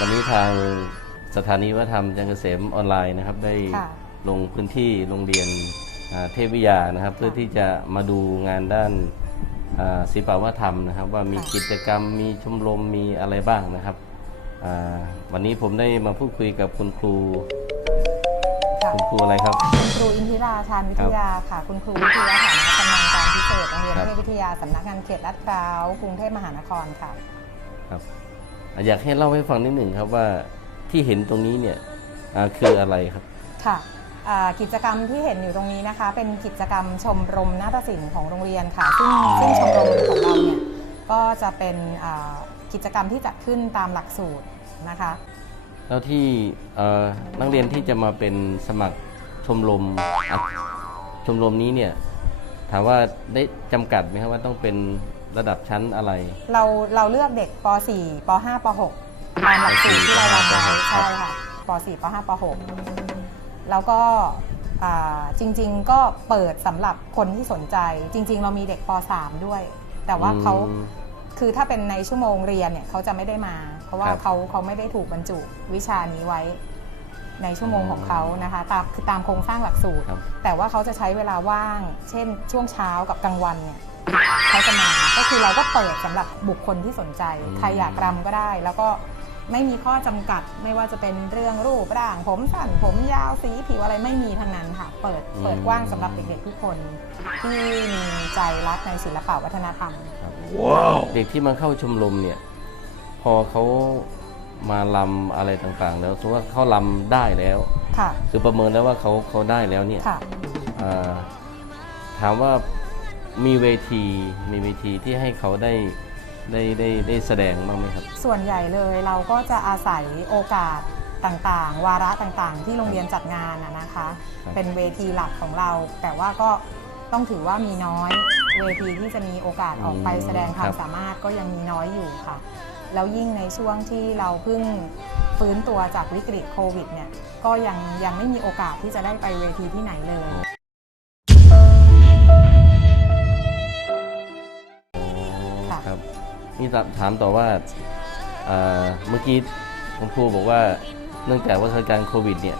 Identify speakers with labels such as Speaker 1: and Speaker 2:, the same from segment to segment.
Speaker 1: วันนี้ทางสถานีวัฒนธรรมจันทร์เกษมออนไลน์นะครับ ได้
Speaker 2: ค่ะ
Speaker 1: ลงพื้นที่โรงเรียนอ่าเทพวิทยานะครับ เพื่อที่จะมาดูงานด้านอ่าศิลปวัฒนธรรมนะครับ ว่ามี
Speaker 2: ค่ะ
Speaker 1: กิจกรรมมีชมรมมีอะไรบ้างนะครับอ่าวันนี้ผมได้มาพูดคุยกับคุณครู
Speaker 2: ค่ะ
Speaker 1: คุณครูอะไรครับ
Speaker 2: คุณครูอินทิราชาญวิทยาค่ะ คุณครูวิทยาฐานะชำนาญการพิเศษโรงเรียน
Speaker 1: ครับ
Speaker 2: เทพวิทยาสำนักงานเขตลาดพร้าวกรุงเทพมหานครค่ะ
Speaker 1: ครับ อ่าอยากให้เล่าให้ฟังนิดหนึ่งครับว่าที่เห็นตรงนี้เนี่ยอ่าคืออะไรครับ
Speaker 2: ค่ะอ่ากิจกรรมที่เห็นอยู่ตรงนี้นะคะ เป็นกิจกรรมชมรมนาฏศิลป์ของโรงเรียนค่ะ ซึ่งซึ่งชมรมของเราเนี่ยก็จะเป็นอ่ากิจกรรมที่จัดขึ้นตามหลักสูตรนะคะ
Speaker 1: แล้วที่เอ่อนักเรียนที่จะมาเป็นสมัครชมรมอะชมรมนี้เนี่ยถามว่าได้จำกัดไหมครับว่าต้องเป็น ระดับชั้นอะไร
Speaker 2: เราเราเลือกเด็กป .4 ป .5 ป .6 ตามหลักสูตรที่เราวางไว้ใช่ค่ะป .4 ป .5 ป .6 แล้วก็อ่าจริง ๆ ก็เปิดสำหรับคนที่สนใจ จริง ๆ เรามีเด็กป .3 ด้วย แต่ว่าเขา
Speaker 1: อืม
Speaker 2: คือถ้าเป็นในชั่วโมงเรียนเนี่ยเขาจะไม่ได้มา เพราะว่า
Speaker 1: ครับ
Speaker 2: เขาเขาไม่ได้ถูกบรรจุวิชานี้ไว้ในชั่วโมง
Speaker 1: อืม
Speaker 2: ของเขานะคะตามคือตามโครงสร้างหลักสูตร
Speaker 1: ครับ
Speaker 2: แต่ว่าเขาจะใช้เวลาว่าง เช่น ช่วงเช้ากับกลางวันเนี่ย เขาจะมาก็คือเราก็เปิดสำหรับบุคคลที่สนใจ
Speaker 1: อืม
Speaker 2: ใครอยากรำก็ได้ แล้วก็ไม่มีข้อจำกัดไม่ว่าจะเป็นเรื่องรูปร่าง ผมสั้นผมยาวสีผิวอะไรไม่มีทั้งนั้นค่ะ เปิดเปิดกว้างสำหรับเด็กๆทุกคนที่มีใจรักในศิลปะวัฒนธรรม
Speaker 1: ครับเด็กที่มาเข้าชมรมเนี่ย พอเขามาลำอะไรต่างๆ แล้วสมมติว่าเขาลำได้แล้ว
Speaker 2: ค่ะ
Speaker 1: คือประเมินแล้วว่าเขาเขาได้แล้วเนี่ย
Speaker 2: ค่ะ
Speaker 1: เอ่อถามว่า มีเวทีมีเวทีที่ให้เขาได้ได้ได้ได้แสดงบ้างไหมครับ
Speaker 2: ส่วนใหญ่เลยเราก็จะอาศัยโอกาสต่างๆ วาระต่างๆ ที่โรงเรียนจัดงานนะนะคะ
Speaker 1: ครับ
Speaker 2: เป็นเวทีหลักของเรา แต่ว่าก็ต้องถือว่ามีน้อย เวทีที่จะมีโอกาสออกไปแสดงความสามารถก็ยังมีน้อยอยู่ค่ะ แล้วยิ่งในช่วงที่เราเพิ่งฟื้นตัวจากวิกฤตโควิดเนี่ยก็ยังยังไม่มีโอกาสที่จะได้ไปเวทีที่ไหนเลย ค่ะ
Speaker 1: ครับนี่ถามถามต่อว่าเอ่อเมื่อกี้คุณครูบอกว่าเนื่องจากว่าสถานการณ์โควิดเนี่ย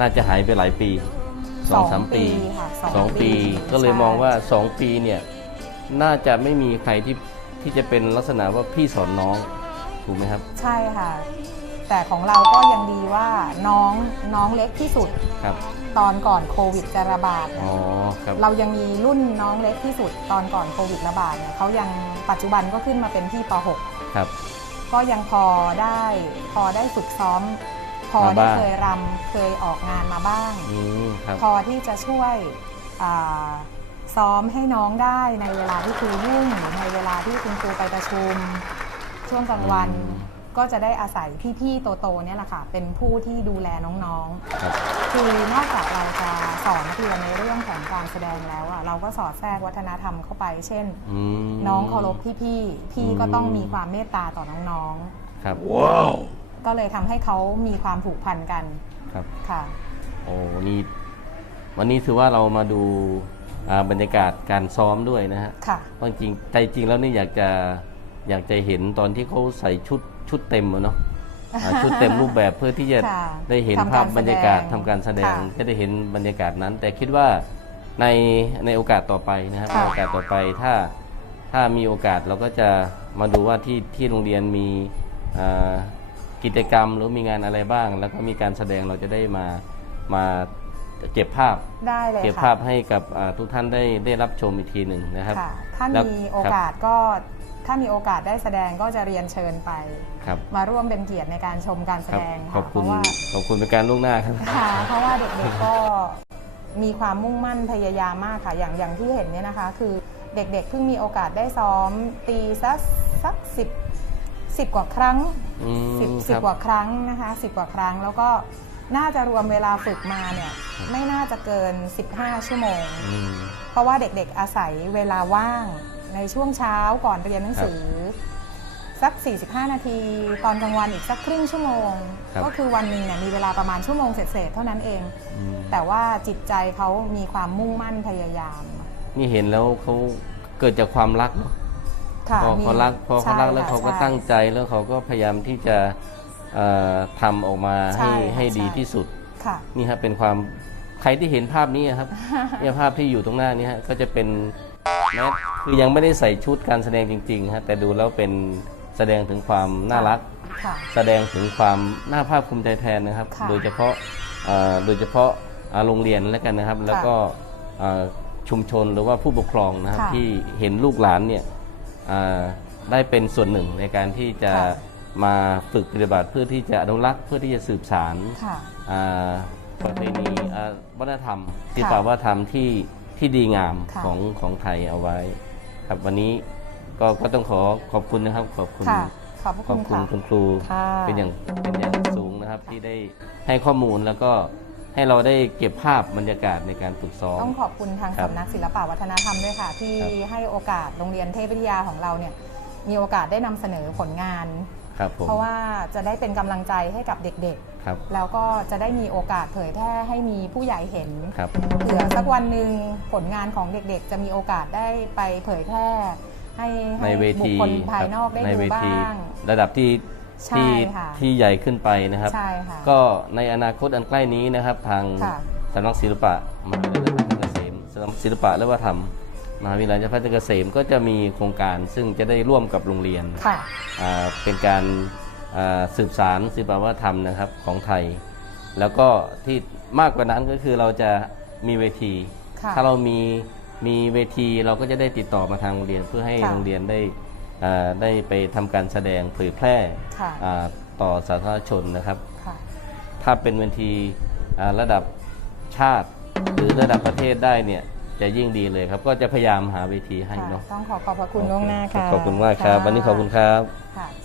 Speaker 1: น่าจะหายไปหลายปีสองสามปี
Speaker 2: ค่ะ
Speaker 1: สองปีก็เลย
Speaker 2: ใช่
Speaker 1: มองว่าสองปีเนี่ยน่าจะไม่มีใครที่ที่จะเป็นลักษณะว่าพี่สอนน้องถูกไหมครับ
Speaker 2: ใช่ค่ะ แต่ของเราก็ยังดีว่าน้องน้องเล็กที่สุด
Speaker 1: ครับ
Speaker 2: ตอนก่อนโควิดจะระบาด
Speaker 1: อ๋อ ครับ
Speaker 2: เรายังมีรุ่นน้องเล็กที่สุด ตอนก่อนโควิดระบาดเนี่ยเขายังปัจจุบันก็ขึ้นมาเป็นที่ป
Speaker 1: ครับ
Speaker 2: .6 ก็ยังพอได้พอได้ฝึกซ้อม พอ
Speaker 1: มา
Speaker 2: ได้
Speaker 1: บ้าง
Speaker 2: เคยรำเคยออกงานมาบ้าง
Speaker 1: อืมครับ
Speaker 2: พอที่จะช่วยอ่าซ้อมให้น้องได้ในเวลาที่ครูยุ่งหรือในเวลาที่คุณครูไปประชุม ช่วงกลางวัน
Speaker 1: อืม
Speaker 2: ก็จะได้อาศัยพี่ๆโตๆเนี่ยแหละค่ะ เป็นผู้ที่ดูแลน้อง
Speaker 1: ครับ
Speaker 2: ๆ คือนอกจากเราจะสอนนักเรียนในเรื่องของการแสดงแล้วอะเราก็สอดแทรกวัฒนธรรมเข้าไป เช่น
Speaker 1: อืม
Speaker 2: น้องเคารพพี่ๆพี่ก็ต้องมีความเมตตาต่อน้อง
Speaker 1: ครับ
Speaker 2: ๆ ก็เลยทำให้เขามีความผูกพันกัน
Speaker 1: ครับ
Speaker 2: ค่ะ
Speaker 1: โอ้นี่วันนี้ถือว่าเรามาดูอ่าบรรยากาศการซ้อมด้วยนะฮะ
Speaker 2: ค่ะ
Speaker 1: เพราะจริงใจจริงแล้วนี่อยากจะอยากจะเห็นตอนที่เขาใส่ชุด ชุดเต็มอะเนาะอ่าชุดเต็มรูปแบบเพื่อที่จะ
Speaker 2: ค่ะ
Speaker 1: ได้เห็น
Speaker 2: ทำ
Speaker 1: ภาพ
Speaker 2: การ
Speaker 1: บรรยากาศ
Speaker 2: แสดง
Speaker 1: ทำการแสดง
Speaker 2: ค่ะ
Speaker 1: จะได้เห็นบรรยากาศนั้น แต่คิดว่าในในโอกาสต่อไปนะครับใน
Speaker 2: ค่ะ
Speaker 1: โอกาสต่อไปถ้าถ้ามีโอกาสเราก็จะมาดูว่าที่ที่โรงเรียนมีอ่ากิจกรรมหรือมีงานอะไรบ้าง แล้วก็มีการแสดงเราจะได้มามาเก็บภาพ
Speaker 2: ได้เลย
Speaker 1: เก็บ
Speaker 2: ค่ะ
Speaker 1: ภาพให้กับอ่าทุกท่านได้ได้รับชมอีกทีหนึ่งนะครับ
Speaker 2: ค่ะถ้า
Speaker 1: แล้ว
Speaker 2: มีโอกาสก็ ถ้ามีโอกาสได้แสดงก็จะเรียนเชิญไป
Speaker 1: ครับ
Speaker 2: มาร่วมเป็นเกียรติในการชมการแส
Speaker 1: ครับ
Speaker 2: ดง
Speaker 1: ขอบ
Speaker 2: ค่ะเพ
Speaker 1: คุณ
Speaker 2: ราะว่า
Speaker 1: ขอบคุณเป็นการล่วงหน้าครับ
Speaker 2: ค่ะเพราะว่าเด็กๆก็มีความมุ่งมั่นพยายามมากค่ะ อย่างอย่างที่เห็นเนี่ยนะคะ คือเด็กๆเพิ่งมีโอกาสได้ซ้อมตีสักสักสิบสิบกว่าครั้ง
Speaker 1: อืม
Speaker 2: สิบ
Speaker 1: ครับ
Speaker 2: สิบกว่าครั้งนะคะสิบกว่าครั้งแล้วก็น่าจะรวมเวลาฝึกมาเนี่ยไม่น่าจะเกิน 15 ชั่วโมง
Speaker 1: อืม
Speaker 2: เพราะว่าเด็กๆอาศัยเวลาว่าง ในช่วงเช้าก่อนเรียนหนังสือ สัก 45 นาที ตอนกลางวันอีกสักครึ่งชั่วโมง
Speaker 1: ครับ
Speaker 2: ก็คือวันหนึ่งเนี่ยมีเวลาประมาณชั่วโมงเศษๆเท่านั้นเอง
Speaker 1: อืม
Speaker 2: แต่ว่าจิตใจเขามีความมุ่งมั่นพยายาม
Speaker 1: นี่เห็นแล้วเขาเกิดจากความรักเนอะ
Speaker 2: ค่ะ
Speaker 1: พอ
Speaker 2: มี
Speaker 1: เขารักพอเขารักแล้ว
Speaker 2: ใช่
Speaker 1: เขาก็
Speaker 2: ค่ะ
Speaker 1: ตั้งใจแล้วเขาก็พยายามที่จะเอ่อทำออกมา
Speaker 2: ใช่
Speaker 1: ให้
Speaker 2: ค่ะ
Speaker 1: ให้ดี
Speaker 2: ใช่
Speaker 1: ที่สุด
Speaker 2: ค่ะ
Speaker 1: นี่ครับเป็นความใครที่เห็นภาพนี้ครับ เนี่ยภาพที่อยู่ตรงหน้านี้ฮะก็จะเป็น แม้คือยังไม่ได้ใส่ชุดการแสดงจริงๆฮะแต่ดูแล้วเป็นแสดงถึงความน่ารัก
Speaker 2: ค่ะ
Speaker 1: แสดงถึงความน่าภาคภูมิใจแทนนะครับ
Speaker 2: ค่ะ
Speaker 1: โดยเฉพาะเอ่อโดยเฉพาะอ่าโรงเรียนแล้วกันนะครับ แล้วก็เอ่อชุมชนหรือว่าผู้ปกครองนะครับ
Speaker 2: ค่ะ
Speaker 1: ที่เห็นลูกหลานเนี่ยอ่าได้เป็นส่วนหนึ่งในการที่จะ
Speaker 2: ค่ะ
Speaker 1: มาฝึกปฏิบัติเพื่อที่จะอนุรักษ์เพื่อที่จะสืบสาร
Speaker 2: ค่ะ
Speaker 1: อ่าประเพณีอ่าวัฒนธรรมศิล
Speaker 2: ค่ะ
Speaker 1: ปวัฒนธรรมที่ ที่ดีงาม
Speaker 2: ค่ะ
Speaker 1: ของของไทยเอาไว้ ครับวันนี้ก็ก็ต้องขอขอบคุณนะครับขอบคุณ
Speaker 2: ค่ะ ขอบพระ
Speaker 1: ขอบ
Speaker 2: คุณ
Speaker 1: คุณ
Speaker 2: ค่ะ
Speaker 1: คุณครู
Speaker 2: ค่ะ
Speaker 1: เป็นอย่างเป็นอย่างสูงนะครับที่ได้ให้ข้อมูลแล้วก็ให้เราได้เก็บภาพบรรยากาศในการฝึกซ้อม
Speaker 2: ต้องขอบคุณทาง
Speaker 1: ครับ
Speaker 2: สำนักศิลปวัฒนธรรมด้วยค่ะ ที่
Speaker 1: ครับ
Speaker 2: ให้โอกาสโรงเรียนเทพวิทยาของเราเนี่ยมีโอกาสได้นำเสนอผลงาน
Speaker 1: ครับผม
Speaker 2: เพราะว่าจะได้เป็นกำลังใจให้กับเด็ก
Speaker 1: ครับ
Speaker 2: ๆ แล้วก็จะได้มีโอกาสเผยแพร่ให้มีผู้ใหญ่เห็น
Speaker 1: ครับ
Speaker 2: เผื่อสักวันหนึ่งผลงานของเด็กๆ จะมีโอกาสได้ไปเผยแพร่ ให้
Speaker 1: ใน
Speaker 2: ให้
Speaker 1: เว
Speaker 2: บุค
Speaker 1: ที
Speaker 2: คลภายนอกได้
Speaker 1: ใน
Speaker 2: ดู
Speaker 1: เว
Speaker 2: บ้า
Speaker 1: ที
Speaker 2: ง
Speaker 1: ระดับที่
Speaker 2: ใช่
Speaker 1: ที่
Speaker 2: ค่ะ
Speaker 1: ที่ใหญ่ขึ้นไปนะครับ
Speaker 2: ใช่ค่ะ
Speaker 1: ก็ในอนาคตอันใกล้นี้นะครับ ทาง
Speaker 2: ค่ะ
Speaker 1: สำนักศิลปะมหาวิทยาลัยราชภัฏเกษมสำนักศิลปะและวัฒนธรรม มหาวิทยาลัยราชภัฏเกษมก็จะมีโครงการซึ่งจะได้ร่วมกับโรงเรียน
Speaker 2: ค่ะ
Speaker 1: อ่าเป็นการอ่าสืบสารศิลปวัฒนธรรมนะครับของไทย แล้วก็ที่มากกว่านั้นก็คือเราจะมีเวที
Speaker 2: ค่ะ
Speaker 1: ถ้าเรามีมีเวทีเราก็จะได้ติดต่อมาทางโรงเรียนเพื่อให้
Speaker 2: ค่ะ
Speaker 1: โรงเรียนได้อ่าได้ไปทำการแสดงเผยแพร่
Speaker 2: ค่ะ
Speaker 1: อ่าต่อสาธารณชนนะครับ
Speaker 2: ค่ะ
Speaker 1: ถ้าเป็นเวทีอ่าระดับชาติหรือระดับประเทศได้เนี่ย จะยิ่งดีเลยครับ ก็จะพยายามหาเวทีให้
Speaker 2: ค่ะ
Speaker 1: เนาะ
Speaker 2: ต้องขอขอบพระคุณล่วงหน้าค่ะ
Speaker 1: ขอบคุณมากครับะวันนี้ขอบคุณครับ